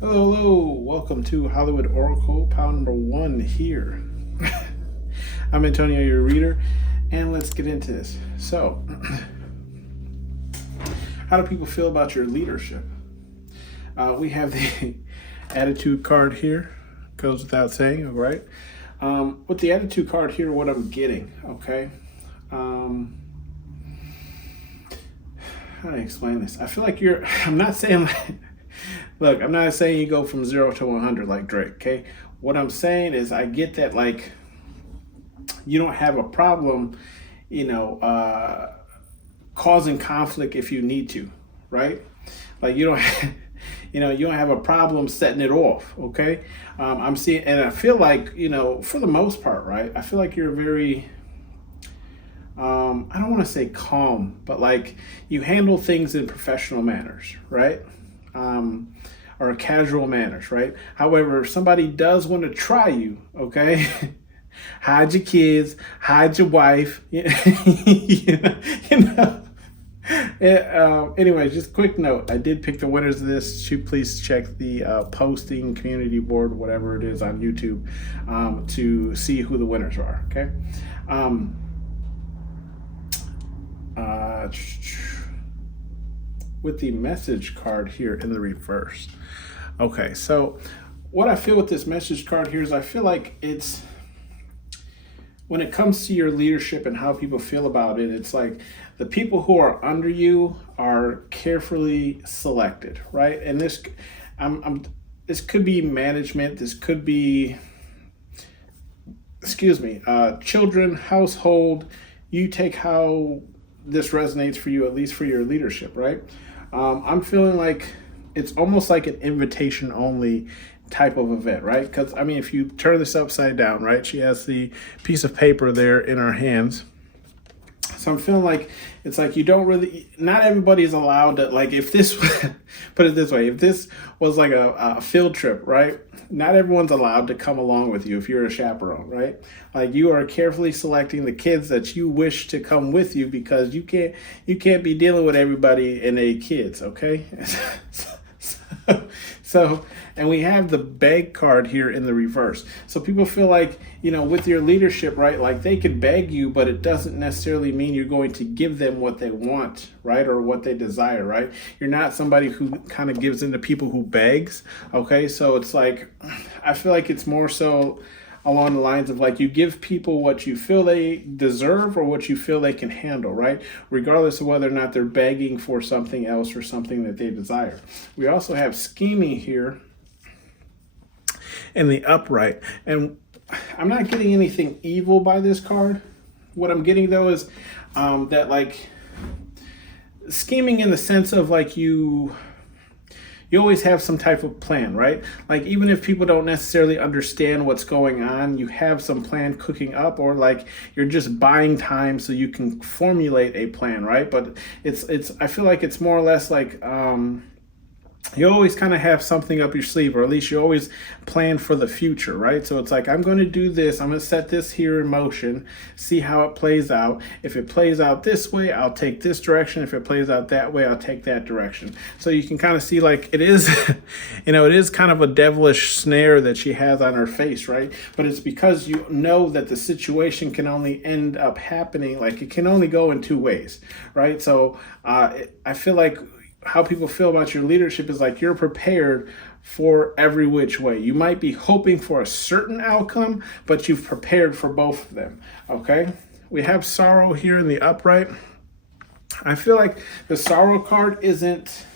Hello, hello. Welcome to Hollywood Oracle, pile number one here. I'm Antonio, your reader, and let's get into this. So, how do people feel about your leadership? We have the attitude card here, goes without saying, all right? With the attitude card here, what I'm getting, okay? How do I explain this? I feel like I'm not saying look, I'm not saying you go from 0 to 100 like Drake, okay? What I'm saying is I get that, like, you don't have a problem, causing conflict if you need to, right? Like, you don't, you don't have a problem setting it off, okay? I'm seeing, and I feel like, for the most part, right? I feel like you're very, I don't want to say calm, but like you handle things in professional manners, right? Or casual manners, right? However, if somebody does want to try you, okay, hide your kids, hide your wife, you know. Anyway, just quick note. I did pick the winners of this. Please check the posting community board, whatever it is on YouTube, to see who the winners are. Okay. With the message card here in the reverse. Okay, so what I feel with this message card here is I feel like it's, when it comes to your leadership and how people feel about it, it's like the people who are under you are carefully selected, right? And this could be management. This could be, children, household. You take how this resonates for you, at least for your leadership, right? I'm feeling like it's almost like an invitation only type of event, right? Because I mean, if you turn this upside down, right, she has the piece of paper there in her hands. So I'm feeling like it's like you don't really, not everybody is allowed to, like, if this, put it this way, if this was like a field trip, right? Not everyone's allowed to come along with you if you're a chaperone, right? Like, you are carefully selecting the kids that you wish to come with you because you can't be dealing with everybody and their kids, okay? So, and we have the beg card here in the reverse. So people feel like, with your leadership, right, like they could beg you, but it doesn't necessarily mean you're going to give them what they want, right, or what they desire, right? You're not somebody who kind of gives in to people who begs, okay? So it's like, I feel like it's more so along the lines of like you give people what you feel they deserve or what you feel they can handle, right? Regardless of whether or not they're begging for something else or something that they desire. We also have scheming here in the upright. And I'm not getting anything evil by this card. What I'm getting though is that, like, scheming in the sense of like you always have some type of plan, right? Like, even if people don't necessarily understand what's going on, you have some plan cooking up, or like you're just buying time so you can formulate a plan, right? But I feel like it's more or less like, you always kind of have something up your sleeve, or at least you always plan for the future, right? So it's like, I'm going to do this. I'm going to set this here in motion, see how it plays out. If it plays out this way, I'll take this direction. If it plays out that way, I'll take that direction. So you can kind of see, like, it is, it is kind of a devilish snare that she has on her face, right? But it's because you know that the situation can only end up happening, like, it can only go in two ways, right? So I feel like how people feel about your leadership is like you're prepared for every which way. You might be hoping for a certain outcome, but you've prepared for both of them, okay? We have sorrow here in the upright. I feel like the sorrow card isn't,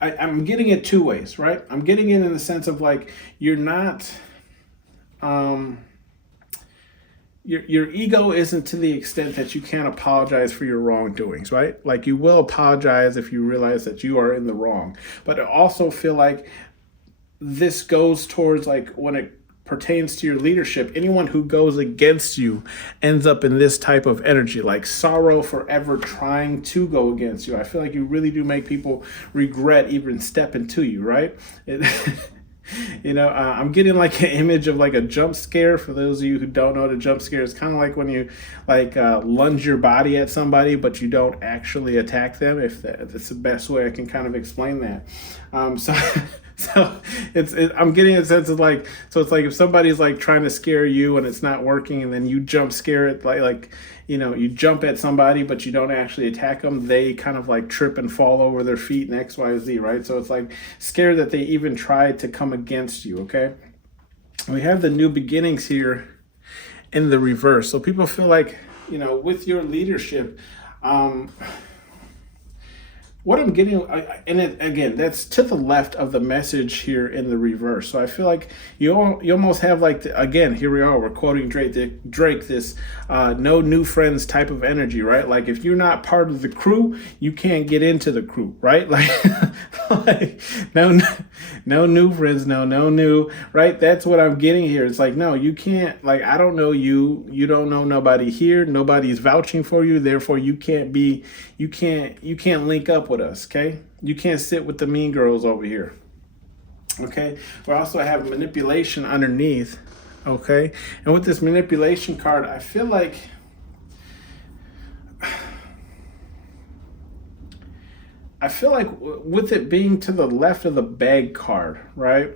I'm getting it two ways, right? I'm getting it in the sense of like, you're not, your ego isn't to the extent that you can't apologize for your wrongdoings, right? Like, you will apologize if you realize that you are in the wrong. But I also feel like this goes towards, like, when it pertains to your leadership, anyone who goes against you ends up in this type of energy, like sorrow for ever trying to go against you. I feel like you really do make people regret even stepping to you, right? I'm getting like an image of like a jump scare. For those of you who don't know what a jump scare is, kind of like when you like lunge your body at somebody, but you don't actually attack them. If that's the best way I can kind of explain that. So I'm getting a sense of like, so it's like if somebody's like trying to scare you and it's not working, and then you jump scare it, like you jump at somebody but you don't actually attack them, they kind of like trip and fall over their feet and X, Y, Z, right? So it's like scared that they even tried to come against you. Okay, we have the new beginnings here in the reverse. So people feel like, with your leadership, what I'm getting, again, that's to the left of the message here in the reverse. So I feel like you almost have like, again, here we are, we're quoting Drake, this no new friends type of energy, right? Like if you're not part of the crew, you can't get into the crew, right? Like, like no new friends, no new, right? That's what I'm getting here. It's like, no, you can't, like, I don't know you, you don't know nobody here, nobody's vouching for you, therefore you can't link up with us, okay? You can't sit with the mean girls over here, okay? We also have manipulation underneath, okay? And with this manipulation card, I feel like with it being to the left of the bag card, right?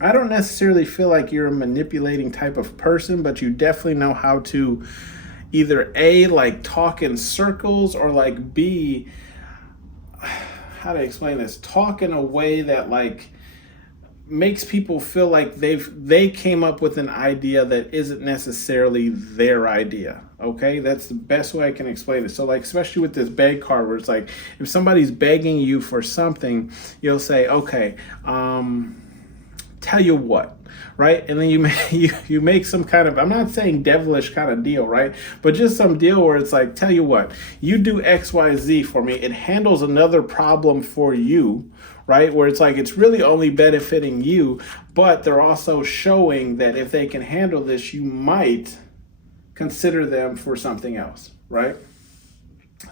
I don't necessarily feel like you're a manipulating type of person, but you definitely know how to either A, like talk in circles, or like B, how to explain this, talk in a way that like makes people feel like they came up with an idea that isn't necessarily their idea. Okay, that's the best way I can explain it. So like, especially with this beg card, where it's like if somebody's begging you for something, you'll say, okay, tell you what, right? And then you make some kind of, I'm not saying devilish kind of deal, right? But just some deal where it's like, tell you what, you do X, Y, Z for me. It handles another problem for you, right? Where it's like, it's really only benefiting you, but they're also showing that if they can handle this, you might consider them for something else, right?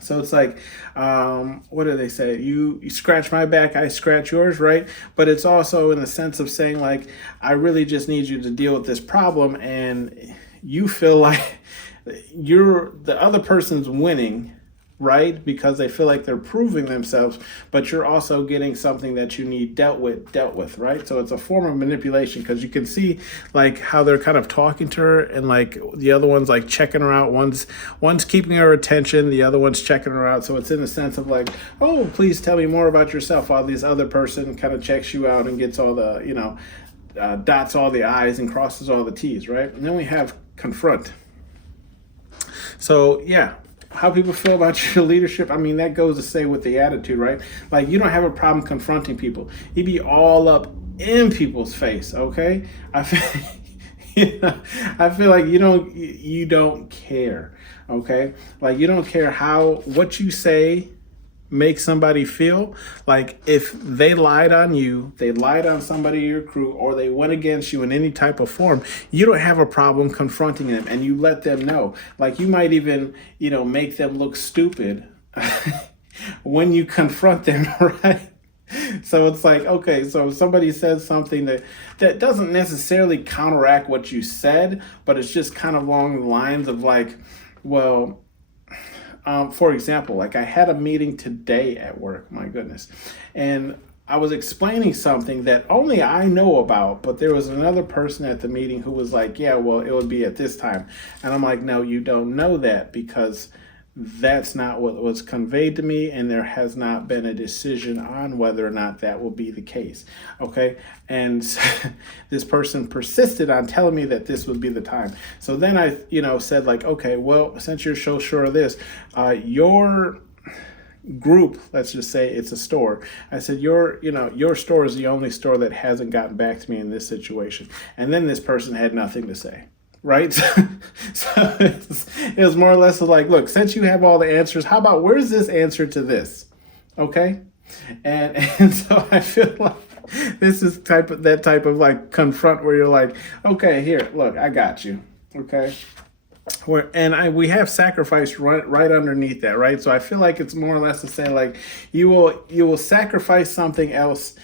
So it's like, what do they say? You scratch my back, I scratch yours, right? But it's also in the sense of saying like, I really just need you to deal with this problem, and you feel like the other person's winning, right? Because they feel like they're proving themselves, but you're also getting something that you need dealt with, right? So it's a form of manipulation, because you can see like how they're kind of talking to her, and like the other one's like checking her out. One's keeping her attention, the other one's checking her out. So it's in the sense of like, oh, please tell me more about yourself, while this other person kind of checks you out and gets all the, dots all the I's and crosses all the T's, right? And then we have confront. So yeah, how people feel about your leadership, I mean, that goes to say with the attitude, right? Like, you don't have a problem confronting people. You be all up in people's face, okay? I feel like you don't care, okay? Like, you don't care what you say makes somebody feel. Like, if they lied on you, they lied on somebody in your crew, or they went against you in any type of form, you don't have a problem confronting them, and you let them know. Like, you might even, make them look stupid when you confront them, right? So it's like, okay, so if somebody says something that doesn't necessarily counteract what you said, but it's just kind of along the lines of like, well, for example, like I had a meeting today at work, my goodness, and I was explaining something that only I know about, but there was another person at the meeting who was like, yeah, well, it would be at this time. And I'm like, no, you don't know that, because that's not what was conveyed to me, and there has not been a decision on whether or not that will be the case. Okay, and this person persisted on telling me that this would be the time. So then I said like, okay, well, since you're so sure of this, your group, let's just say it's a store, I said, your store is the only store that hasn't gotten back to me in this situation. And then this person had nothing to say, right? So it was more or less like, look, since you have all the answers, how about where's this answer to this? Okay. And so I feel like this is that type of like confront, where you're like, okay, here, look, I got you. Okay. We have sacrifice right underneath that, right? So I feel like it's more or less to say like, you will sacrifice something else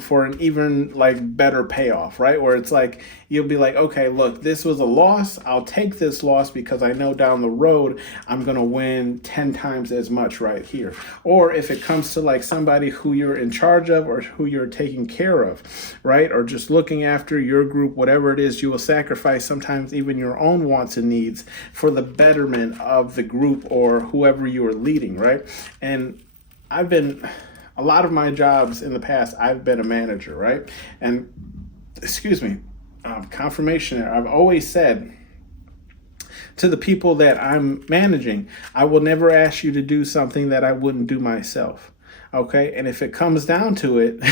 for an even like better payoff, right? Where it's like, you'll be like, okay, look, this was a loss. I'll take this loss because I know down the road I'm going to win 10 times as much right here. Or if it comes to like somebody who you're in charge of or who you're taking care of, right? Or just looking after your group, whatever it is, you will sacrifice sometimes even your own wants and needs for the betterment of the group or whoever you are leading, right? And a lot of my jobs in the past, I've been a manager, right? And excuse me, confirmation there. I've always said to the people that I'm managing, I will never ask you to do something that I wouldn't do myself. Okay. And if it comes down to it,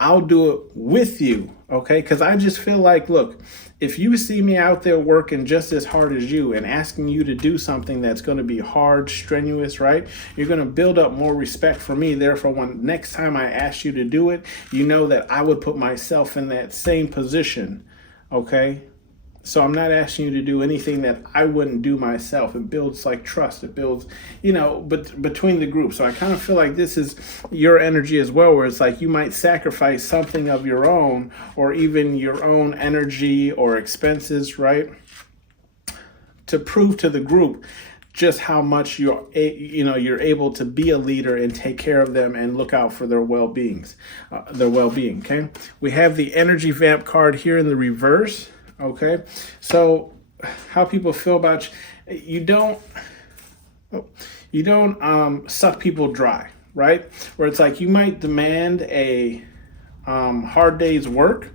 I'll do it with you. Okay. Because I just feel like, look, if you see me out there working just as hard as you and asking you to do something that's going to be hard, strenuous, right? You're going to build up more respect for me. Therefore, when next time I ask you to do it, you know that I would put myself in that same position. Okay. So I'm not asking you to do anything that I wouldn't do myself. It builds like trust. It builds, but between the group. So I kind of feel like this is your energy as well, where it's like you might sacrifice something of your own or even your own energy or expenses, right? To prove to the group just how much you're able to be a leader and take care of them and look out for their well-being. Okay. We have the energy vamp card here in the reverse. Okay, so how people feel about you don't suck people dry, right? Where it's like you might demand a hard day's work,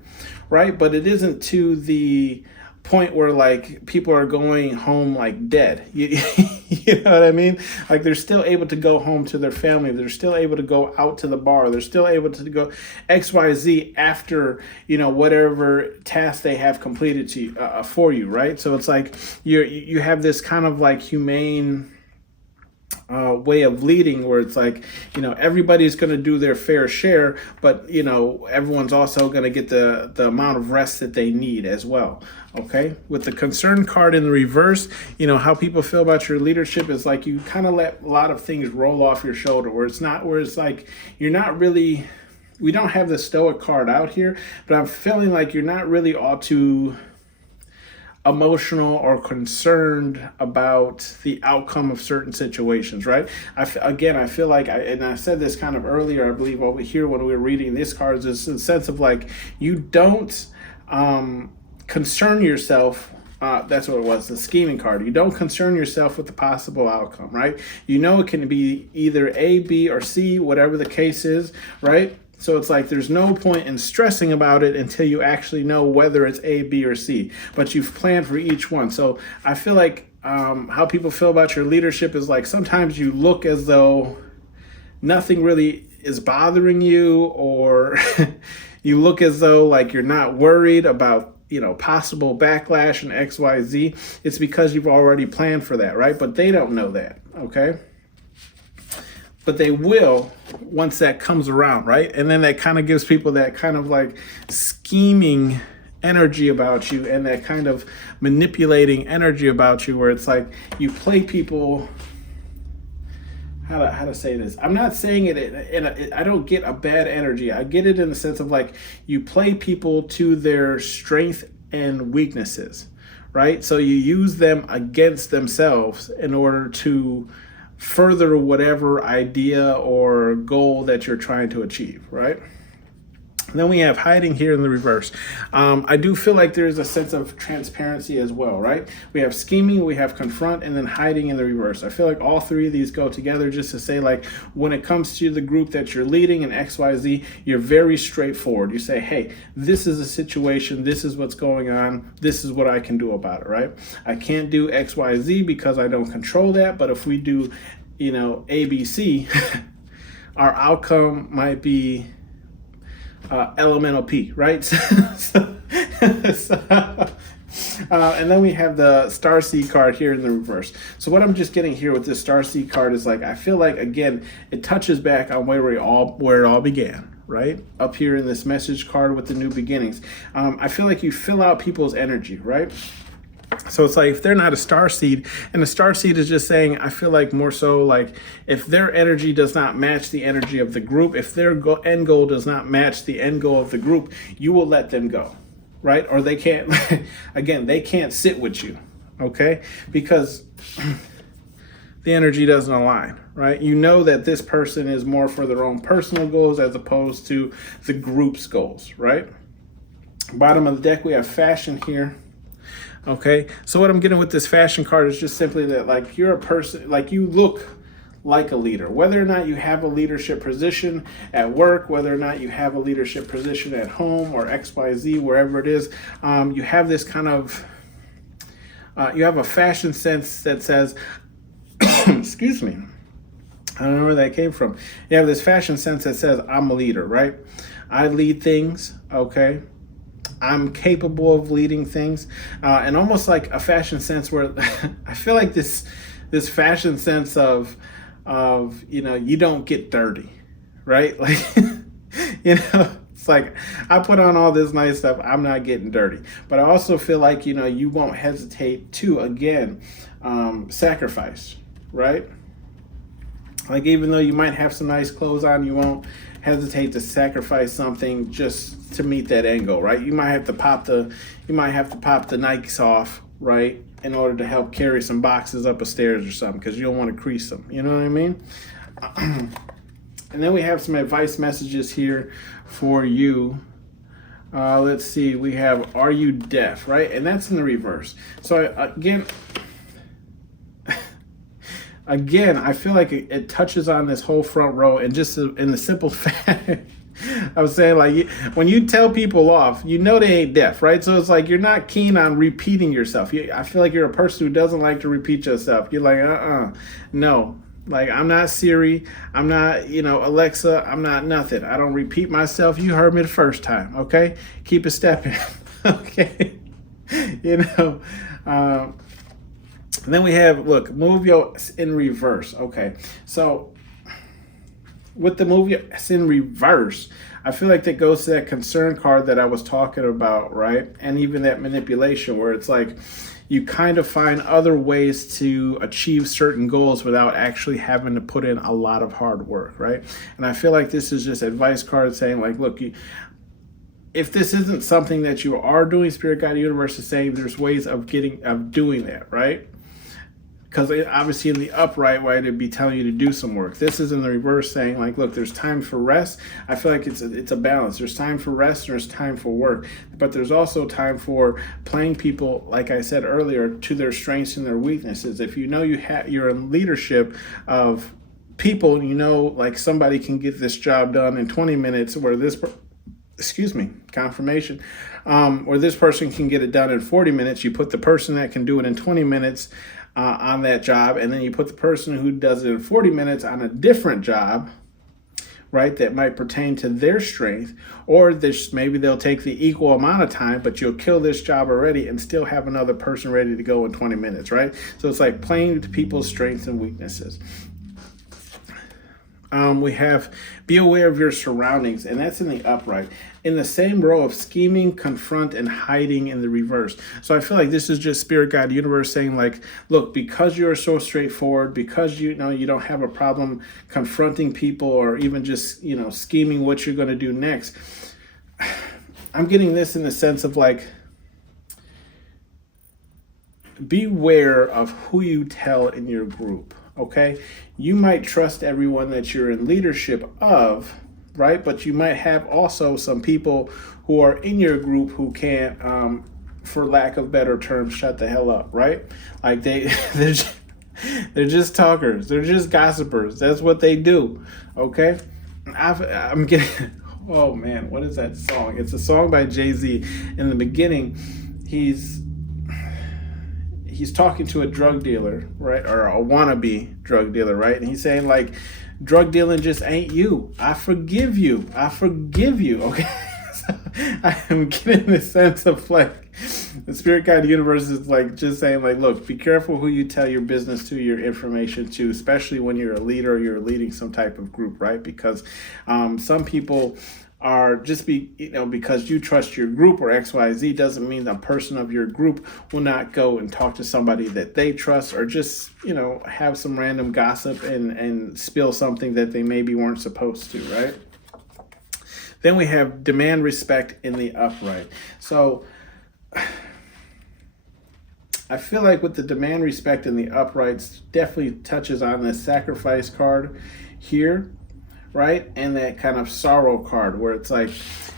right? But it isn't to the point where like people are going home like dead. You know what I mean? Like they're still able to go home to their family. They're still able to go out to the bar. They're still able to go XYZ after, whatever task they have completed for you, right? So it's like you have this kind of like humane way of leading where it's like, everybody's going to do their fair share, but, everyone's also going to get the amount of rest that they need as well. Okay. With the concern card in the reverse, how people feel about your leadership is like you kind of let a lot of things roll off your shoulder where it's like you're not really, we don't have the stoic card out here, but I'm feeling like you're not really all too emotional or concerned about the outcome of certain situations, right? I feel like, and I said this kind of earlier, I believe over here when we were reading this card, is a sense of like, you don't concern yourself. That's what it was, the scheming card. You don't concern yourself with the possible outcome, right? It can be either A, B, or C, whatever the case is, right? So it's like there's no point in stressing about it until you actually know whether it's A, B, or C. But you've planned for each one. So I feel like how people feel about your leadership is like sometimes you look as though nothing really is bothering you, or you look as though like you're not worried about possible backlash and XYZ. It's because you've already planned for that, right? But they don't know that, okay? But they will once that comes around, right? And then that kind of gives people that kind of like scheming energy about you and that kind of manipulating energy about you where it's like you play people. How to say this? I'm not saying it I don't get a bad energy. I get it in the sense of like you play people to their strength and weaknesses, right? So you use them against themselves in order to further whatever idea or goal that you're trying to achieve, right? Then we have hiding here in the reverse. I do feel like there's a sense of transparency as well, right? We have scheming, we have confront, and then hiding in the reverse. I feel like all three of these go together just to say like when it comes to the group that you're leading in XYZ, you're very straightforward. You say, hey, this is a situation, this is what's going on, this is what I can do about it, right? I can't do XYZ because I don't control that, but if we do, ABC, our outcome might be elemental P, right? And then we have the Star Seed card here in the reverse. So what I'm just getting here with this Star Seed card is like, I feel like, again, it touches back on where it all began, right? Up here in this message card with the new beginnings. I feel like you fill out people's energy, right? So it's like if they're not a star seed, and the star seed is just saying, I feel like more so like if their energy does not match the energy of the group, if their end goal does not match the end goal of the group, you will let them go, right? Or they can't, again, they can't sit with you, okay? Because the energy doesn't align, right? You know that this person is more for their own personal goals as opposed to the group's goals, right? Bottom of the deck, we have fashion here. Okay, so what I'm getting with this fashion card is just simply that, like, you're a person, like, you look like a leader, whether or not you have a leadership position at work, whether or not you have a leadership position at home or XYZ, wherever it is, you have this kind of, you have a fashion sense that says, excuse me, I don't know where that came from. You have this fashion sense that says, I'm a leader, right? I lead things, okay? I'm capable of leading things, and almost like a fashion sense where I feel like this fashion sense of you don't get dirty, right? Like it's like I put on all this nice stuff, I'm not getting dirty, but I also feel like you won't hesitate to again sacrifice, right? Like even though you might have some nice clothes on, you won't hesitate to sacrifice something just to meet that end goal, right? You might have to pop the Nikes off, right, in order to help carry some boxes up a stairs or something, because you don't want to crease them. You know what I mean? And then we have some advice messages here for you. Let's see. We have, are you deaf, right? And that's in the reverse. So again, I feel like it touches on this whole front row, and just in the simple fact, I was saying, like, when you tell people off, they ain't deaf, right? So it's like you're not keen on repeating yourself. I feel like you're a person who doesn't like to repeat yourself. You're like, no. Like, I'm not Siri. I'm not, Alexa. I'm not nothing. I don't repeat myself. You heard me the first time, okay? Keep it stepping, okay? And then we have, look, move your in reverse. Okay, so with the move your in reverse, I feel like that goes to that concern card that I was talking about, right? And even that manipulation where it's like you kind of find other ways to achieve certain goals without actually having to put in a lot of hard work, right? And I feel like this is just advice card saying, like, look, if this isn't something that you are doing, Spirit Guide Universe is saying there's ways of doing that, right? Because obviously in the upright way, it'd be telling you to do some work. This is in the reverse saying, like, look, there's time for rest. I feel like it's a balance. There's time for rest, and there's time for work. But there's also time for playing people, like I said earlier, to their strengths and their weaknesses. If you're in leadership of people, like somebody can get this job done in 20 minutes, where confirmation, where this person can get it done in 40 minutes. You put the person that can do it in 20 minutes on that job, and then you put the person who does it in 40 minutes on a different job, right, that might pertain to their strength, or maybe they'll take the equal amount of time, but you'll kill this job already and still have another person ready to go in 20 minutes, right? So it's like playing to people's strengths and weaknesses. We have be aware of your surroundings, and that's in the upright. In the same row of scheming, confront, and hiding in the reverse. So I feel like this is just Spirit Guide Universe saying, like, look, because you're so straightforward, because you don't have a problem confronting people or even just scheming what you're going to do next. I'm getting this in the sense of, like, beware of who you tell in your group. Okay, you might trust everyone that you're in leadership of, right? But you might have also some people who are in your group who can't, for lack of better terms, shut the hell up, right? Like they're just talkers. They're just gossipers. That's what they do. Okay, I'm getting. Oh man, what is that song? It's a song by Jay-Z. In the beginning, he's talking to a drug dealer, right? Or a wannabe drug dealer, right? And he's saying, like, drug dealing just ain't you. I forgive you. Okay. So I am getting the sense of, like, the Spirit Guide Universe is, like, just saying, like, look, be careful who you tell your business to, your information to, especially when you're a leader or you're leading some type of group, right? Because some people are just because you trust your group or XYZ doesn't mean a person of your group will not go and talk to somebody that they trust, or just, have some random gossip and spill something that they maybe weren't supposed to, right? Then we have demand respect in the upright. So I feel like with the demand respect in the uprights, definitely touches on the sacrifice card here, right? And that kind of sorrow card where it's like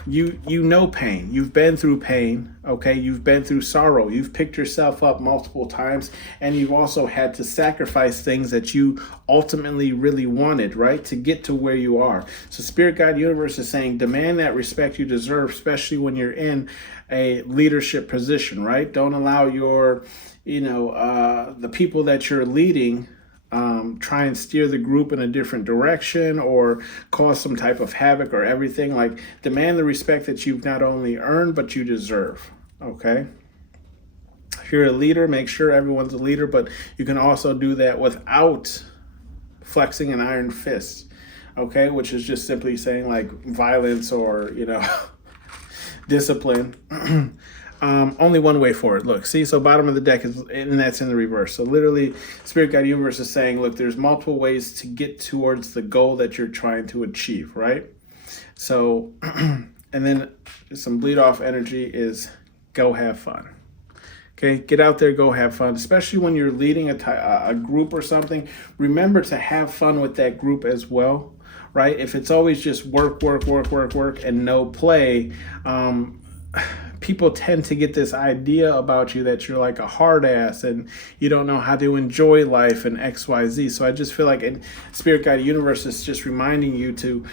you know pain. You've been through pain, okay? You've been through sorrow. You've picked yourself up multiple times, and you've also had to sacrifice things that you ultimately really wanted, right? To get to where you are. So Spirit Guide Universe is saying demand that respect you deserve, especially when you're in a leadership position, right? Don't allow your, the people that you're leading try and steer the group in a different direction or cause some type of havoc or everything. Like, demand the respect that you've not only earned, but you deserve, okay? If you're a leader, make sure everyone's a leader, but you can also do that without flexing an iron fist, okay? Which is just simply saying like violence or, discipline. Only one way forward. Look, see, so bottom of the deck is, and that's in the reverse. So literally, Spirit Guide Universe is saying, look, there's multiple ways to get towards the goal that you're trying to achieve, right? So, and then some bleed off energy is go have fun. Okay, get out there, go have fun, especially when you're leading a group or something. Remember to have fun with that group as well, right? If it's always just work, and no play, people tend to get this idea about you that you're like a hard ass and you don't know how to enjoy life and XYZ. So I just feel like Spirit Guide Universe is just reminding you to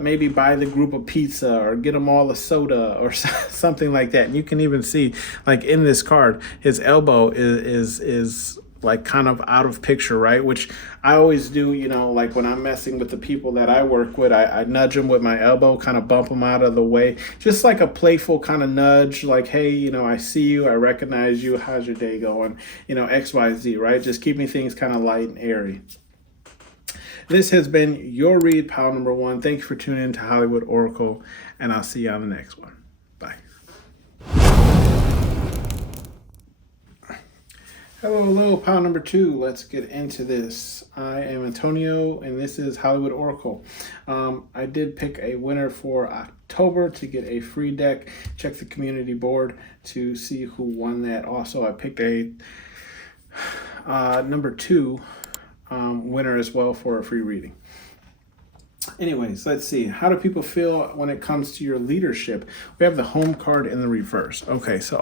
maybe buy the group a pizza or get them all a soda or something like that. And you can even see, like in this card, his elbow is like kind of out of picture, right? Which I always do, like when I'm messing with the people that I work with, I nudge them with my elbow, kind of bump them out of the way. Just like a playful kind of nudge, like, hey, I see you, I recognize you, how's your day going? XYZ, right? Just keeping things kind of light and airy. This has been your read, pile number 1. Thank you for tuning in to Hollywood Oracle, and I'll see you on the next one. Bye. Hello, pile number 2. Let's get into this. I am Antonio, and this is Hollywood Oracle. I did pick a winner for October to get a free deck. Check the community board to see who won that. Also, I picked a number 2 winner as well for a free reading. Anyways, let's see. How do people feel when it comes to your leadership? We have the home card in the reverse. Okay, so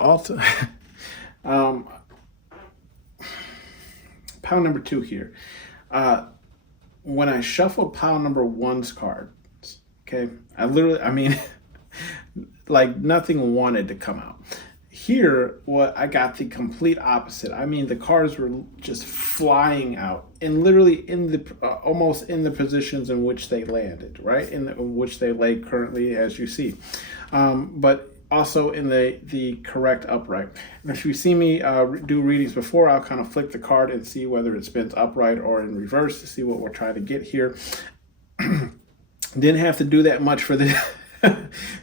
pile number 2 here. When I shuffled pile number 1's cards, okay, like nothing wanted to come out. Here, I got the complete opposite. The cards were just flying out and literally almost in the positions in which they landed, right? In which they lay currently, as you see. But also in the correct upright. And if you see me do readings before, I'll kind of flick the card and see whether it spins upright or in reverse to see what we're trying to get here. Didn't have to do that much for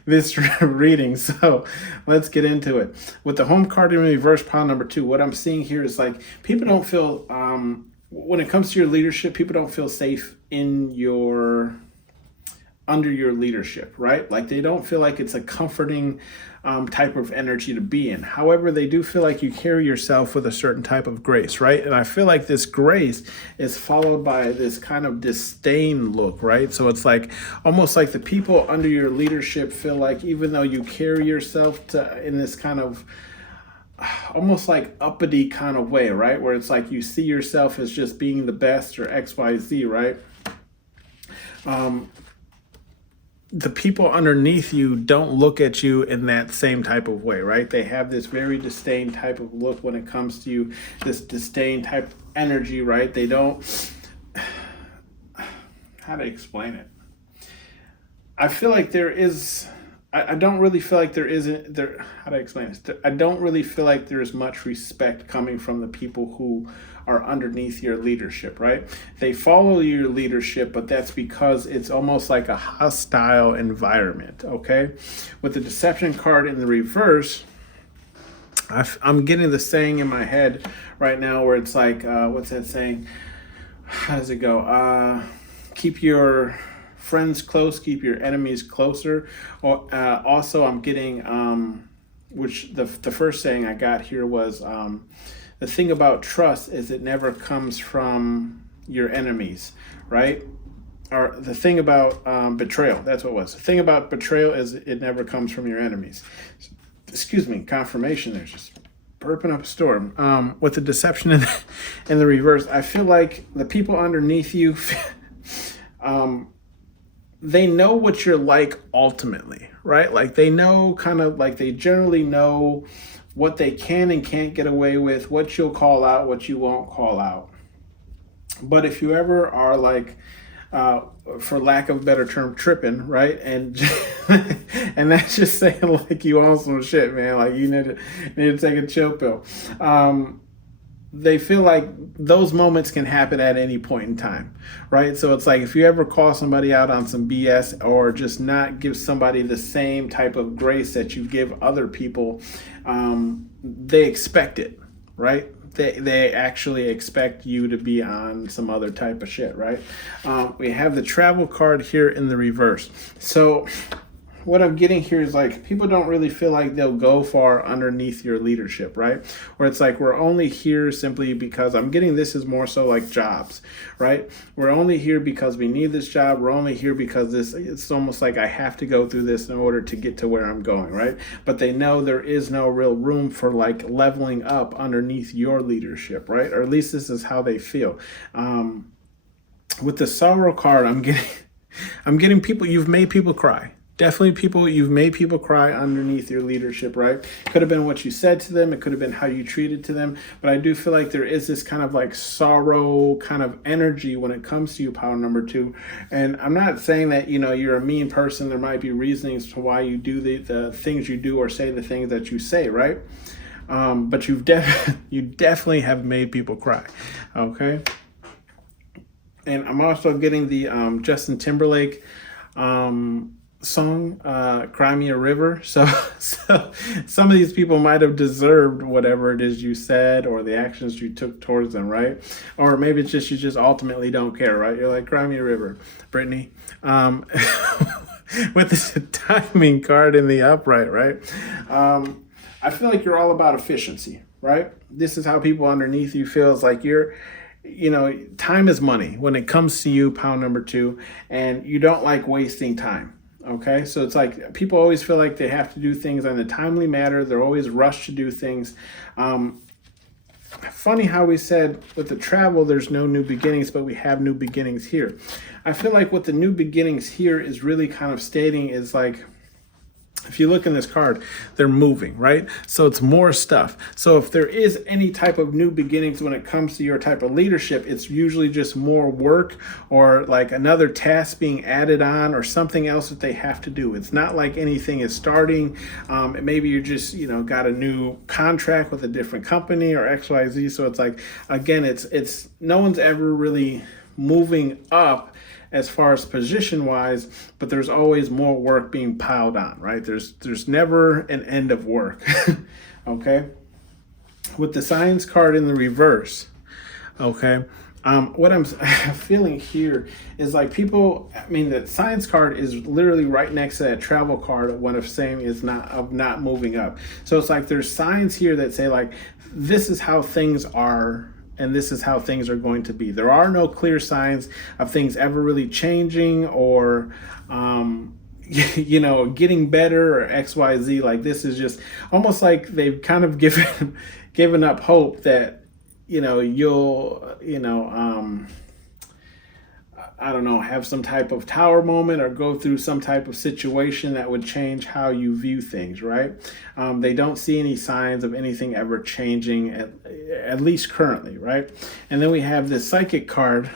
this reading, so let's get into it. With the home card in reverse, pile number 2, what I'm seeing here is like people don't feel, when it comes to your leadership, people don't feel safe under your leadership, right? Like they don't feel like it's a comforting type of energy to be in. However, they do feel like you carry yourself with a certain type of grace, right? And I feel like this grace is followed by this kind of disdain look, right? So it's like almost like the people under your leadership feel like even though you carry yourself in this kind of almost like uppity kind of way, right? Where it's like you see yourself as just being the best or XYZ, right? The people underneath you don't look at you in that same type of way, right? They have this very disdain type of look when it comes to you, this disdain type of energy, right? They don't, how to explain it? I feel like there is I don't really feel like there isn't there. How do I explain this? I don't really feel like there's much respect coming from the people who are underneath your leadership, right? They follow your leadership, but that's because it's almost like a hostile environment. Okay, with the deception card in the reverse, I'm getting the saying in my head right now where it's like, what's that saying? How does it go? Keep your friends close, keep your enemies closer. Or also, I'm getting, which the first saying I got here was, the thing about trust is it never comes from your enemies, right? Or the thing about betrayal, that's what it was. The thing about betrayal is it never comes from your enemies. Excuse me, confirmation there's just burping up a storm. With the deception in the reverse, I feel like the people underneath you, they know what you're like ultimately, right? Like they know kind of like they generally know what they can and can't get away with, what you'll call out, what you won't call out. But if you ever are like, for lack of a better term, tripping, right? And and that's just saying like you on some shit, man. Like you need to take a chill pill. They feel like those moments can happen at any point in time, right? So it's like if you ever call somebody out on some BS or just not give somebody the same type of grace that you give other people, they expect it, right? They actually expect you to be on some other type of shit, right? We have the travel card here in the reverse. So what I'm getting here is like people don't really feel like they'll go far underneath your leadership, right? Where it's like we're only here simply because I'm getting this is more so like jobs, right? We're only here because we need this job. We're only here because this, it's almost like I have to go through this in order to get to where I'm going, right? But they know there is no real room for like leveling up underneath your leadership, right? Or at least this is how they feel. With the sorrow card, I'm getting people, you've made people cry. Definitely you've made people cry underneath your leadership, right? Could have been what you said to them. It could have been how you treated to them. But I do feel like there is this kind of like sorrow kind of energy when it comes to you, power number 2. And I'm not saying that, you're a mean person. There might be reasonings to why you do the things you do or say the things that you say, right? But you definitely have made people cry, okay? And I'm also getting the Justin Timberlake song, Cry Me a River. So some of these people might have deserved whatever it is you said or the actions you took towards them, right? Or maybe it's just you just ultimately don't care, right? You're like, cry me a river, Brittany. With this timing card in the upright, right? I feel like you're all about efficiency, right? This is how people underneath you feel. It's like time is money when it comes to you, pound number 2, and you don't like wasting time. Okay, so it's like people always feel like they have to do things in a timely manner. They're always rushed to do things. Funny how we said with the travel, there's no new beginnings, but we have new beginnings here. I feel like what the new beginnings here is really kind of stating is like, if you look in this card, they're moving, right? So it's more stuff. So if there is any type of new beginnings when it comes to your type of leadership, it's usually just more work or like another task being added on or something else that they have to do. It's not like anything is starting. Maybe you're just, got a new contract with a different company or XYZ. So it's like, again, it's no one's ever really moving up as far as position wise, but there's always more work being piled on, right? There's never an end of work. Okay. With the science card in the reverse, okay. What I'm feeling here is like people, the science card is literally right next to that travel card of what I'm saying is not moving up. So it's like there's signs here that say like, this is how things are and this is how things are going to be. There are no clear signs of things ever really changing or, getting better or XYZ. Like this is just almost like they've kind of given up hope that, you'll, I don't know, have some type of tower moment or go through some type of situation that would change how you view things, right? They don't see any signs of anything ever changing, at least currently, right? And then we have this psychic card,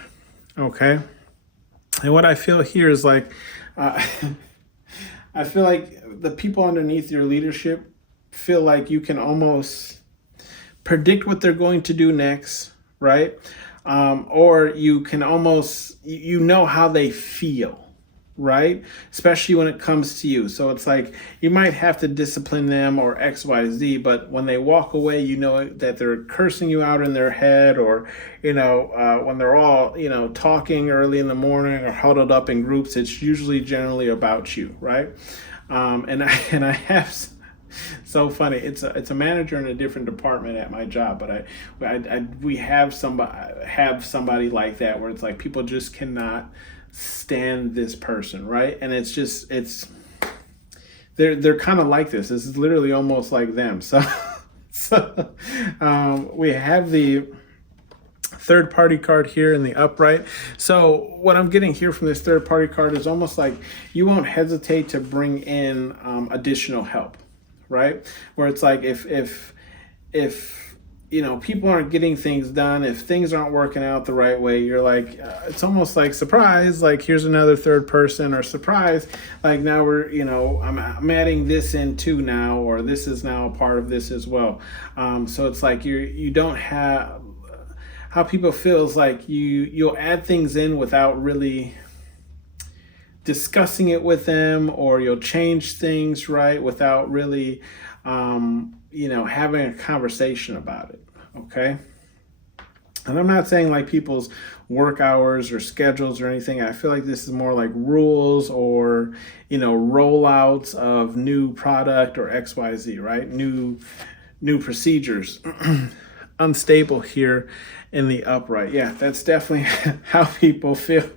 okay? And what I feel here is like, I feel like the people underneath your leadership feel like you can almost predict what they're going to do next, right? Or you can almost, you know how they feel, right? Especially when it comes to you. So it's like you might have to discipline them or X, Y, Z, but when they walk away, you know that they're cursing you out in their head, or, when they're all, talking early in the morning or huddled up in groups, it's usually generally about you, right? And I have so funny. It's a manager in a different department at my job, but we have somebody like that where it's like people just cannot stand this person, right? And they're kind of like this. This is literally almost like them. So we have the third party card here in the upright. So what I'm getting here from this third party card is almost like you won't hesitate to bring in additional help, right? Where it's like if people aren't getting things done, if things aren't working out the right way, you're like, it's almost like surprise, like here's another third person, or surprise, like now I'm adding this in too now, or this is now a part of this as well. So it's like you don't have, how people feel is like you'll add things in without really discussing it with them, or you'll change things, right, without really having a conversation about it. Okay. And I'm not saying like people's work hours or schedules or anything. I feel like this is more like rules or rollouts of new product or XYZ, right? New procedures. Unstable here in the upright. Yeah, that's definitely how people feel.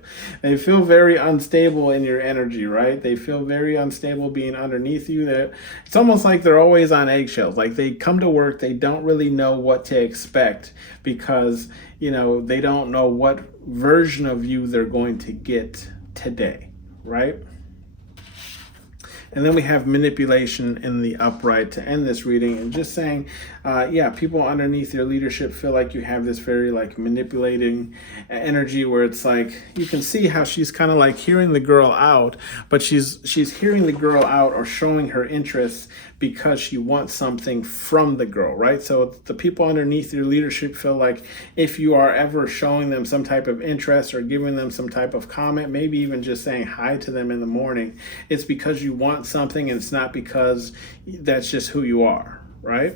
They feel very unstable in your energy, right? They feel very unstable being underneath you. That it's almost like they're always on eggshells. Like they come to work, they don't really know what to expect because, they don't know what version of you they're going to get today, right? And then we have manipulation in the upright to end this reading, and just saying, people underneath your leadership feel like you have this very like manipulating energy where it's like, you can see how she's kind of like hearing the girl out, but she's hearing the girl out or showing her interest because she wants something from the girl, right? So the people underneath your leadership feel like if you are ever showing them some type of interest or giving them some type of comment, maybe even just saying hi to them in the morning, it's because you want something, and it's not because that's just who you are, right?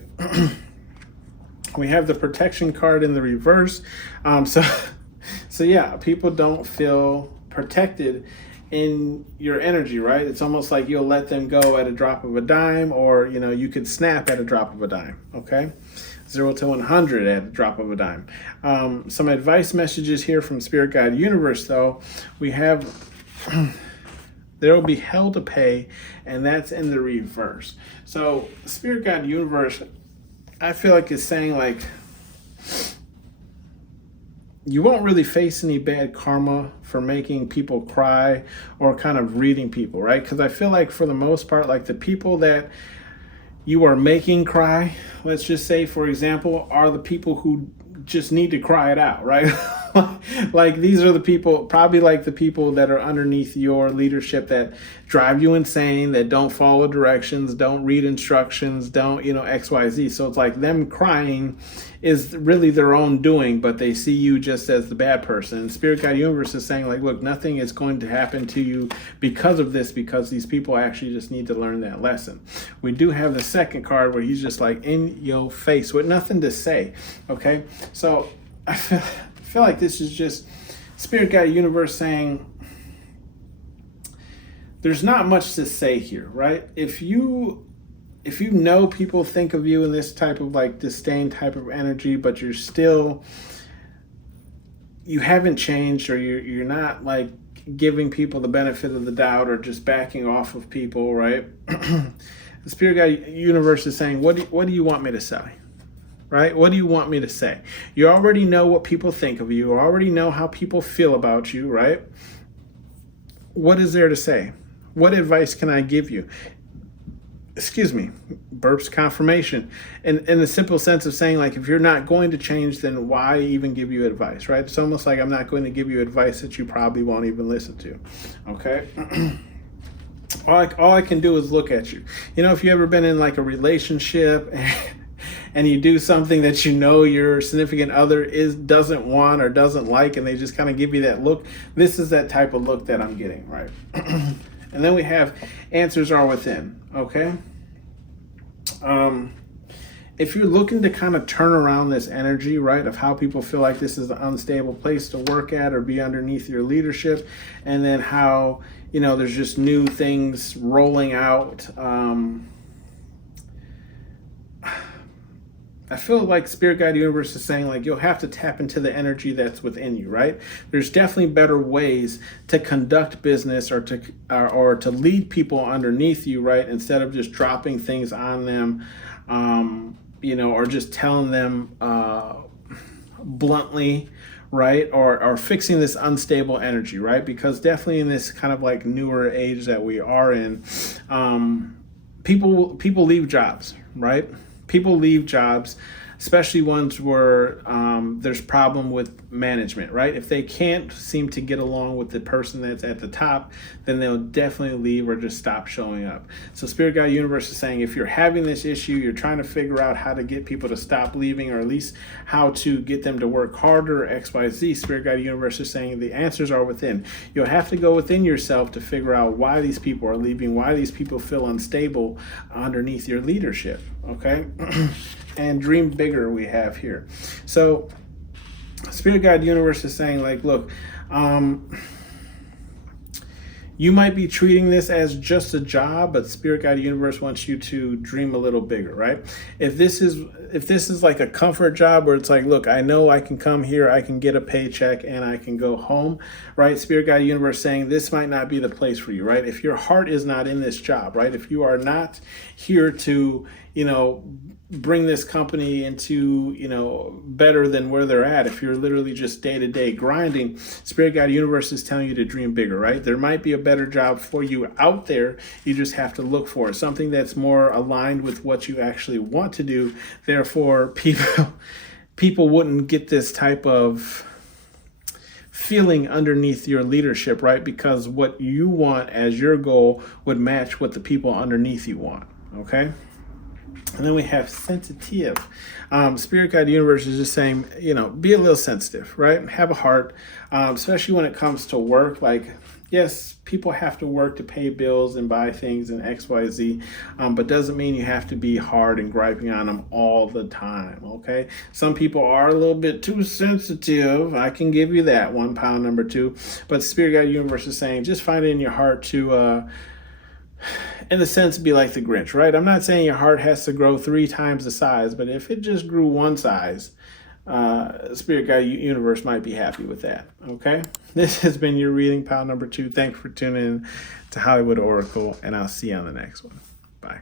We have the protection card in the reverse. So yeah, people don't feel protected in your energy, right? It's almost like you'll let them go at a drop of a dime, or you could snap at a drop of a dime. Okay, 0 to 100 at a drop of a dime. Some advice messages here from Spirit Guide Universe, though. We have there will be hell to pay, and that's in the reverse. So Spirit Guide Universe, I feel like is saying like you won't really face any bad karma for making people cry or kind of reading people, right? Because I feel like for the most part, like the people that you are making cry, let's just say, for example, are the people who just need to cry it out, right? Like these are the people, probably like the people that are underneath your leadership that drive you insane, that don't follow directions, don't read instructions, don't, XYZ. So it's like them crying is really their own doing, but they see you just as the bad person. And Spirit Guide Universe is saying like, look, nothing is going to happen to you because of this, because these people actually just need to learn that lesson. We do have the second card where he's just like in your face with nothing to say. Okay. So I feel like this is just Spirit Guide Universe saying there's not much to say here, right? If you know people think of you in this type of like disdain type of energy, but you haven't changed, or you're not like giving people the benefit of the doubt, or just backing off of people, right? The Spirit Guide Universe is saying, what do you want me to say? Right? What do you want me to say? You already know what people think of you. You already know how people feel about you, right? What is there to say? What advice can I give you? Excuse me, burps confirmation. And in the simple sense of saying, like, if you're not going to change, then why even give you advice, right? It's almost like I'm not going to give you advice that you probably won't even listen to, okay? all I can do is look at you. You know, if you ever been in like a relationship and you do something that you know your significant other doesn't want or doesn't like, and they just kind of give you that look, this is that type of look that I'm getting, right? And then we have answers are within, okay? If you're looking to kind of turn around this energy, right, of how people feel like this is an unstable place to work at or be underneath your leadership, and then how, you know, there's just new things rolling out. I feel like Spirit Guide Universe is saying like you'll have to tap into the energy that's within you, right? There's definitely better ways to conduct business or to lead people underneath you, right? Instead of just dropping things on them, you know, or just telling them bluntly, right? Or fixing this unstable energy, right? Because definitely in this kind of like newer age that we are in, people leave jobs, right? People leave jobs, especially ones where there's problem with management, right? If they can't seem to get along with the person that's at the top, then they'll definitely leave or just stop showing up. So Spirit Guide Universe is saying if you're having this issue, you're trying to figure out how to get people to stop leaving, or at least how to get them to work harder, XYZ, Spirit Guide Universe is saying the answers are within. You'll have to go within yourself to figure out why these people are leaving, why these people feel unstable underneath your leadership, okay? And dream bigger we have here. So Spirit Guide Universe is saying like, look, you might be treating this as just a job, but Spirit Guide Universe wants you to dream a little bigger, right? If this is like a comfort job where it's like, look, I know I can come here, I can get a paycheck, and I can go home, right? Spirit Guide Universe saying this might not be the place for you, right? If your heart is not in this job, right? If you are not here to, you know, bring this company into, you know, better than where they're at, if you're literally just day-to-day grinding, Spirit Guide Universe is telling you to dream bigger, right? There might be a better job for you out there. You just have to look for it, something that's more aligned with what you actually want to do. Therefore, people wouldn't get this type of feeling underneath your leadership, right? Because what you want as your goal would match what the people underneath you want, okay? And then we have sensitive. Spirit Guide Universe is just saying, you know, be a little sensitive, right? Have a heart, especially when it comes to work. Like, yes, people have to work to pay bills and buy things and XYZ, but doesn't mean you have to be hard and griping on them all the time, okay? Some people are a little bit too sensitive. I can give you that, 1 pound number 2. But Spirit Guide Universe is saying, just find it in your heart to, in a sense, be like the Grinch, right? I'm not saying your heart has to grow 3 times the size, but if it just grew 1 size, Spirit Guide Universe might be happy with that, okay? This has been your reading, pile number 2. Thanks for tuning in to Hollywood Oracle, and I'll see you on the next one. Bye.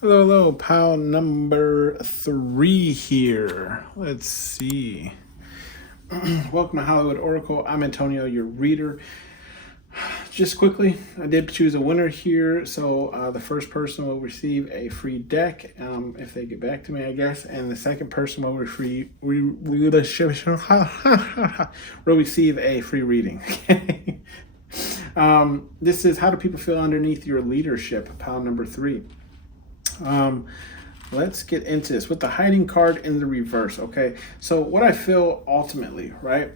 Hello, pile number 3 here. Let's see. Welcome to Hollywood Oracle. I'm Antonio, your reader. Just quickly, I did choose a winner here, so the first person will receive a free deck if they get back to me, I guess, and the second person will receive a free reading. Okay. This is how do people feel underneath your leadership, pile number 3. Let's get into this with the hiding card in the reverse. Okay, so what I feel ultimately, right,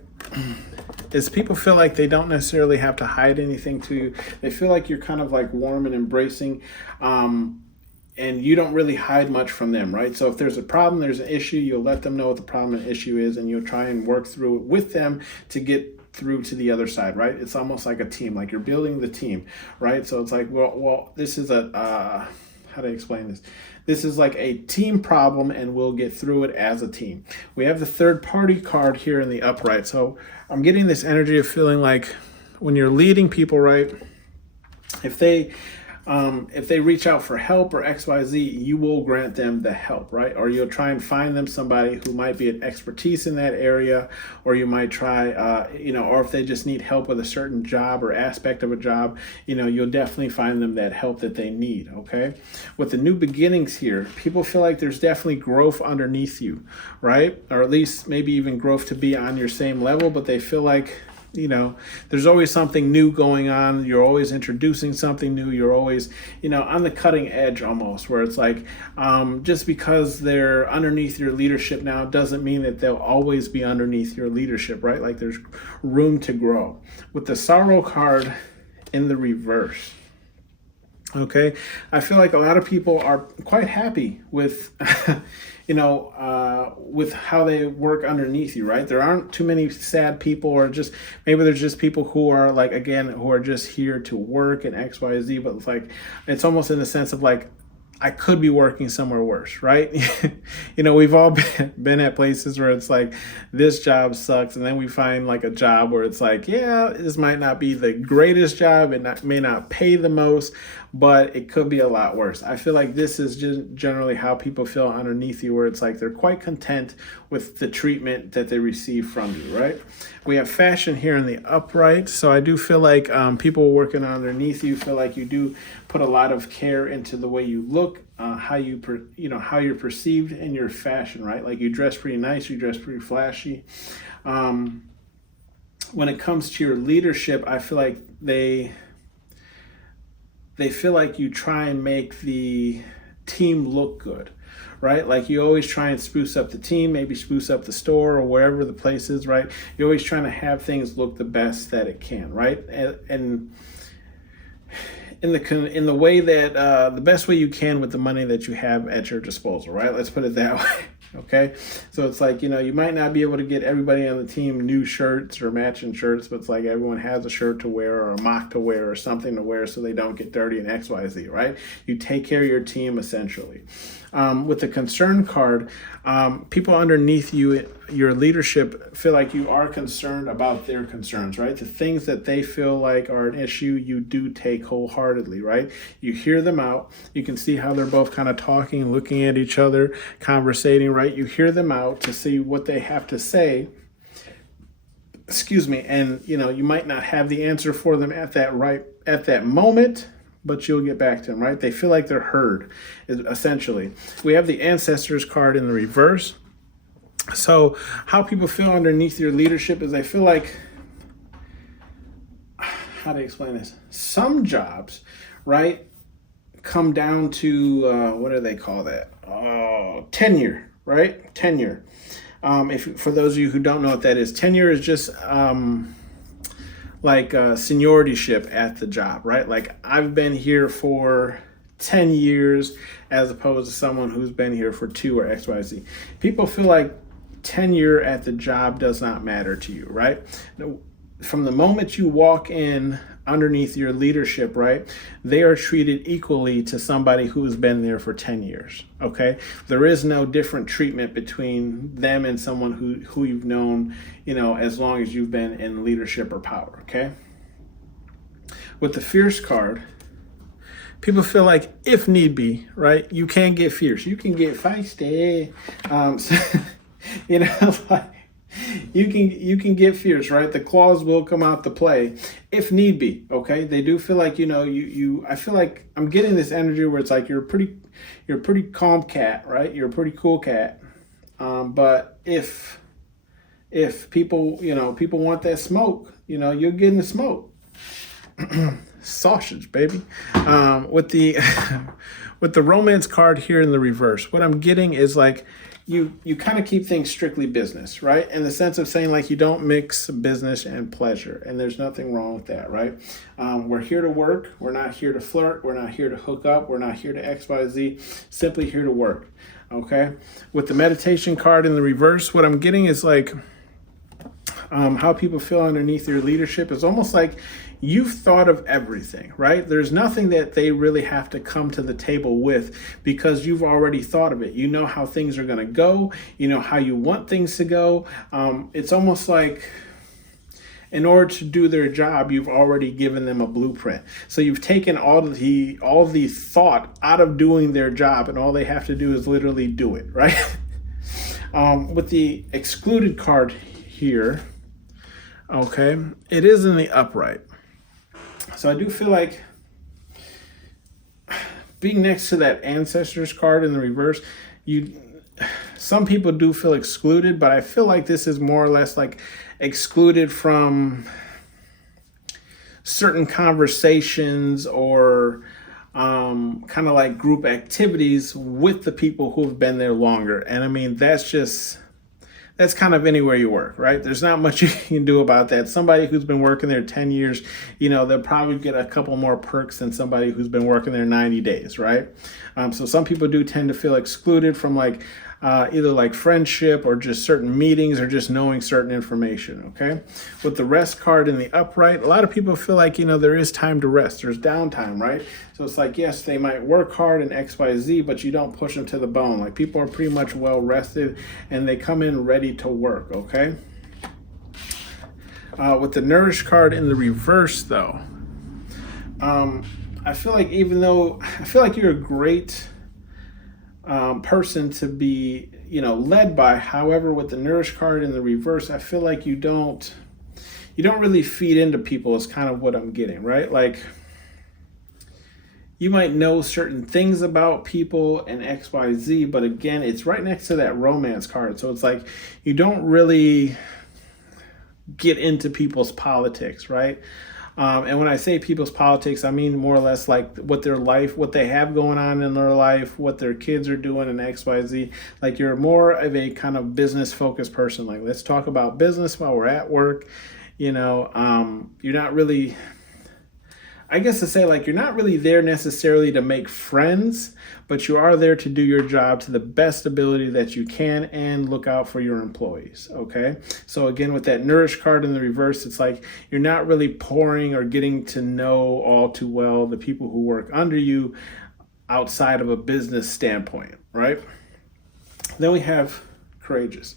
is people feel like they don't necessarily have to hide anything to you. They feel like you're kind of like warm and embracing, and you don't really hide much from them, right? So if there's a problem, there's an issue, you'll let them know what the problem and issue is, and you'll try and work through it with them to get through to the other side, right? It's almost like a team, like you're building the team, right? So it's like, well, this is a how to explain this? This is like a team problem, and we'll get through it as a team. We have the third party card here in the upright. So I'm getting this energy of feeling like when you're leading people, right? If they if they reach out for help or XYZ, you will grant them the help, right? Or you'll try and find them somebody who might be an expertise in that area, or you might try, or if they just need help with a certain job or aspect of a job, you'll definitely find them that help that they need, okay? With the new beginnings here, people feel like there's definitely growth underneath you, right? Or at least maybe even growth to be on your same level, but they feel like there's always something new going on. You're always introducing something new. You're always, on the cutting edge almost, where it's like, just because they're underneath your leadership now doesn't mean that they'll always be underneath your leadership, right? Like there's room to grow. With the sorrow card in the reverse, okay, I feel like a lot of people are quite happy with, with how they work underneath you, right? There aren't too many sad people, or just maybe there's just people who are like, again, who are just here to work and X, Y, Z, but it's like, it's almost in the sense of like, I could be working somewhere worse, right? We've all been at places where it's like, this job sucks. And then we find like a job where it's like, yeah, this might not be the greatest job. It may not pay the most, but it could be a lot worse. I feel like this is just generally how people feel underneath you, where it's like they're quite content with the treatment that they receive from you, right? We have fashion here in the upright. So I do feel like people working underneath you feel like you do put a lot of care into the way you look, how you're perceived in your fashion, right? Like you dress pretty nice, you dress pretty flashy. When it comes to your leadership, I feel like they feel like you try and make the team look good, right? Like you always try and spruce up the team, maybe spruce up the store or wherever the place is, right? You're always trying to have things look the best that it can, right? And in the way that the best way you can with the money that you have at your disposal, right? Let's put it that way. Okay, so it's like, you might not be able to get everybody on the team new shirts or matching shirts, but it's like everyone has a shirt to wear or a mock to wear or something to wear so they don't get dirty and XYZ, right? You take care of your team essentially. With the concern card, people underneath you, your leadership, feel like you are concerned about their concerns, right? The things that they feel like are an issue, you do take wholeheartedly, right? You hear them out. You can see how they're both kind of talking, looking at each other, conversating, right? You hear them out to see what they have to say. Excuse me. And, you might not have the answer for them at that moment, but you'll get back to them, right? They feel like they're heard, essentially. We have the ancestors card in the reverse. So how people feel underneath your leadership is they feel like, how do I explain this? Some jobs, right, come down to, what do they call that? Tenure, right? Tenure. For those of you who don't know what that is, tenure is just like seniorityship at the job, right? Like I've been here for 10 years as opposed to someone who's been here for 2 or XYZ. People feel like tenure at the job does not matter to you, right? From the moment you walk in underneath your leadership, right, they are treated equally to somebody who's been there for 10 years, okay? There is no different treatment between them and someone who you've known, as long as you've been in leadership or power, okay? With the fierce card, people feel like if need be, right, you can get fierce. You can get feisty. Like, you can get fierce, right? The claws will come out to play if need be. Okay, they do feel like I feel like I'm getting this energy where it's like you're a pretty calm cat, right? You're a pretty cool cat. But if people want that smoke, you're getting the smoke. Sausage, baby. With the with the romance card here in the reverse, what I'm getting is like you kind of keep things strictly business, right? In the sense of saying like you don't mix business and pleasure, and there's nothing wrong with that, right? We're here to work. We're not here to flirt. We're not here to hook up. We're not here to XYZ. Simply here to work, okay? With the meditation card in the reverse, what I'm getting is like how people feel underneath your leadership is almost like you've thought of everything, right? There's nothing that they really have to come to the table with because you've already thought of it. You know how things are going to go. You know how you want things to go. It's almost like in order to do their job, you've already given them a blueprint. So you've taken all the thought out of doing their job, and all they have to do is literally do it, right? With the excluded card here, okay, it is in the upright. So I do feel like being next to that ancestors card in the reverse, some people do feel excluded, but I feel like this is more or less like excluded from certain conversations or kind of like group activities with the people who have been there longer. And I mean, that's kind of anywhere you work, right? There's not much you can do about that. Somebody who's been working there 10 years, they'll probably get a couple more perks than somebody who's been working there 90 days, right? So some people do tend to feel excluded from like either like friendship or just certain meetings or just knowing certain information, okay? With the rest card in the upright, a lot of people feel like, there is time to rest. There's downtime, right? So it's like, yes, they might work hard in X, Y, Z, but you don't push them to the bone. Like people are pretty much well rested and they come in ready to work, okay? With the nourish card in the reverse though, I feel like you're a great person to be, led by. However, with the nourish card in the reverse, I feel like you don't really feed into people is kind of what I'm getting, right? Like you might know certain things about people and X, Y, Z, but again, it's right next to that romance card. So it's like you don't really get into people's politics, right? And when I say people's politics, I mean more or less like what they have going on in their life, what their kids are doing in X, Y, Z. Like you're more of a kind of business focused person. Like let's talk about business while we're at work. You're not really, I guess to say like you're not really there necessarily to make friends, but you are there to do your job to the best ability that you can and look out for your employees, okay? So again, with that nourish card in the reverse, it's like you're not really pouring or getting to know all too well the people who work under you outside of a business standpoint, right? Then we have courageous.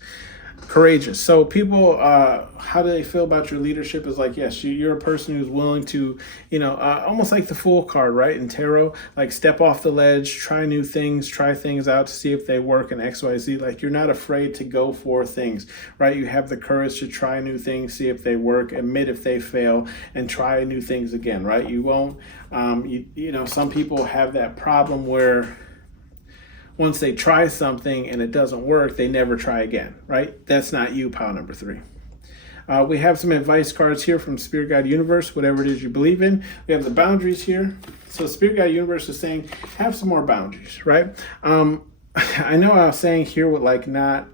So people, how do they feel about your leadership is like, yes, you're a person who's willing to, almost like the Fool card, right? In tarot, like step off the ledge, try new things, try things out to see if they work in X, Y, Z. Like you're not afraid to go for things, right? You have the courage to try new things, see if they work, admit if they fail, and try new things again, right? You won't, some people have that problem where once they try something and it doesn't work, they never try again, right? That's not you, pile number 3. We have some advice cards here from Spirit Guide Universe, whatever it is you believe in. We have the boundaries here. So Spirit Guide Universe is saying, have some more boundaries, right? I know I was saying here with like not,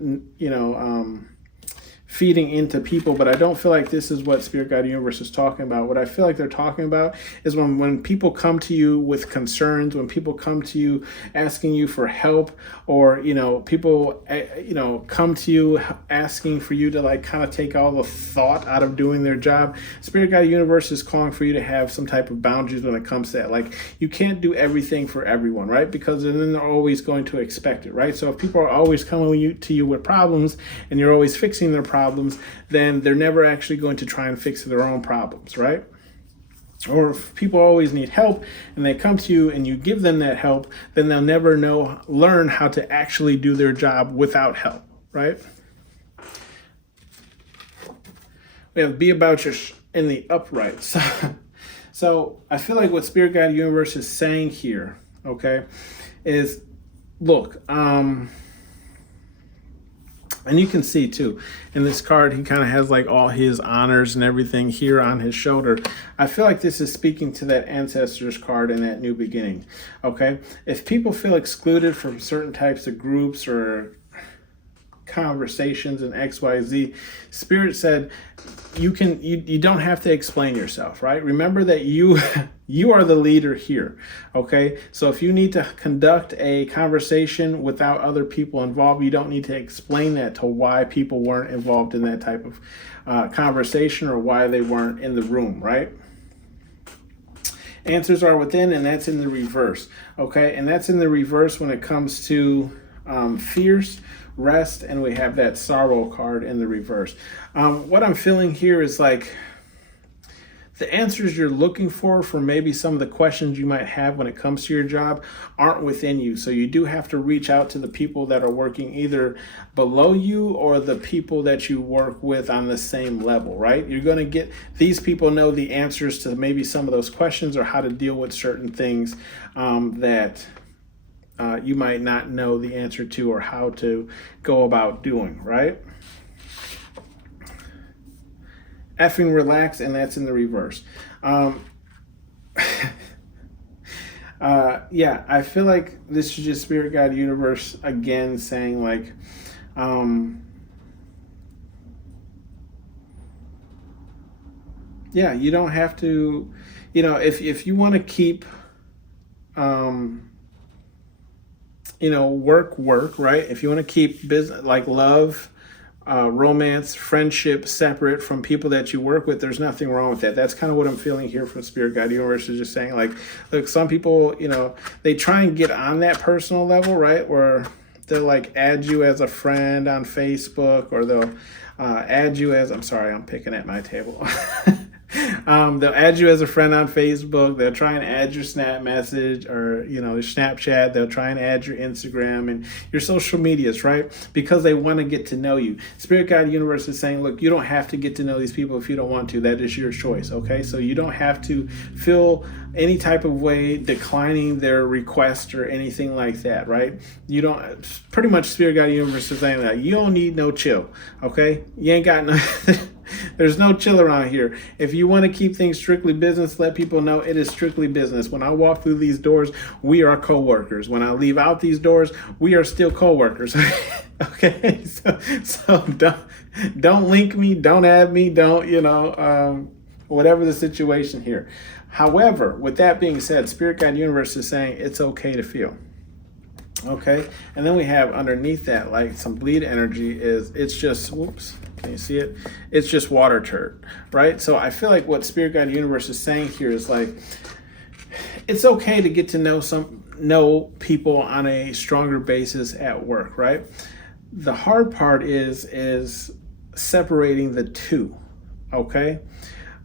feeding into people, but I don't feel like this is what Spirit Guide Universe is talking about. What I feel like they're talking about is when people come to you with concerns, when people come to you asking you for help, or people come to you asking for you to like kind of take all the thought out of doing their job. Spirit Guide Universe is calling for you to have some type of boundaries when it comes to that. Like you can't do everything for everyone, right? Because then they're always going to expect it, right? So if people are always coming to you with problems and you're always fixing their problems, then they're never actually going to try and fix their own problems, right? Or if people always need help and they come to you and you give them that help, then they'll never learn how to actually do their job without help, right? We have be about your in the upright. So I feel like what Spirit Guide Universe is saying here, okay, is look, and you can see too, in this card, he kind of has like all his honors and everything here on his shoulder. I feel like this is speaking to that ancestors card and that new beginning, okay? If people feel excluded from certain types of groups or conversations and XYZ, Spirit said you don't have to explain yourself, right? Remember that you are the leader here, okay? So if you need to conduct a conversation without other people involved, you don't need to explain that to why people weren't involved in that type of conversation or why they weren't in the room, right? Answers are within, and that's in the reverse, okay? And that's in the reverse when it comes to fierce, rest, and we have that sorrow card in the reverse. What I'm feeling here is like the answers you're looking for maybe some of the questions you might have when it comes to your job aren't within you. So you do have to reach out to the people that are working either below you or the people that you work with on the same level, right? You're going to get, these people know the answers to maybe some of those questions or how to deal with certain things that you might not know the answer to or how to go about doing, right? Effing relax, and that's in the reverse. Yeah, I feel like this is just Spirit God Universe again saying like, yeah, you don't have to, if you want to keep, work, right? If you want to keep business, like love, romance, friendship separate from people that you work with, there's nothing wrong with that. That's kind of what I'm feeling here from Spirit Guide Universe, is just saying like, look, some people, they try and get on that personal level, right? Where they'll like add you as a friend on Facebook, or they'll add you as, I'm sorry, I'm picking at my table. They'll add you as a friend on Facebook. They'll try and add your Snap message or, Snapchat. They'll try and add your Instagram and your social medias, right? Because they want to get to know you. Spirit Guide Universe is saying, look, you don't have to get to know these people if you don't want to. That is your choice, okay? So you don't have to feel any type of way declining their request or anything like that, right? You don't, pretty much Spirit Guide Universe is saying that you don't need no chill, okay? You ain't got no... There's no chill around here. If you want to keep things strictly business, let people know it is strictly business. When I walk through these doors, we are co-workers. When I leave out these doors, we are still co-workers. Okay, so don't link me, don't add me, don't whatever the situation here. However, with that being said, Spirit Guide Universe is saying it's okay to feel. Okay, and then we have underneath that like some bleed energy it's just, whoops, can you see it? It's just water turd, right? So I feel like what Spirit Guide Universe is saying here is like, it's okay to get to know people on a stronger basis at work, right? The hard part is separating the two, okay?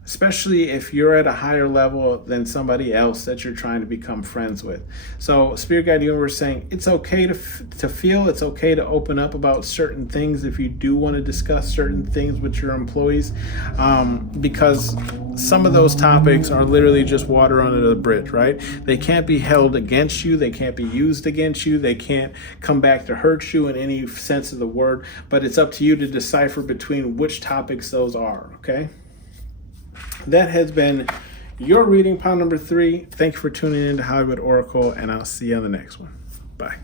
Especially if you're at a higher level than somebody else that you're trying to become friends with. So Spirit Guide Universe saying it's okay to feel, it's okay to open up about certain things if you do want to discuss certain things with your employees, because some of those topics are literally just water under the bridge, right? They can't be held against you, they can't be used against you, they can't come back to hurt you in any sense of the word, but it's up to you to decipher between which topics those are, okay? That has been your reading, pile number 3. Thank you for tuning in to Hollywood Oracle, and I'll see you on the next one. Bye.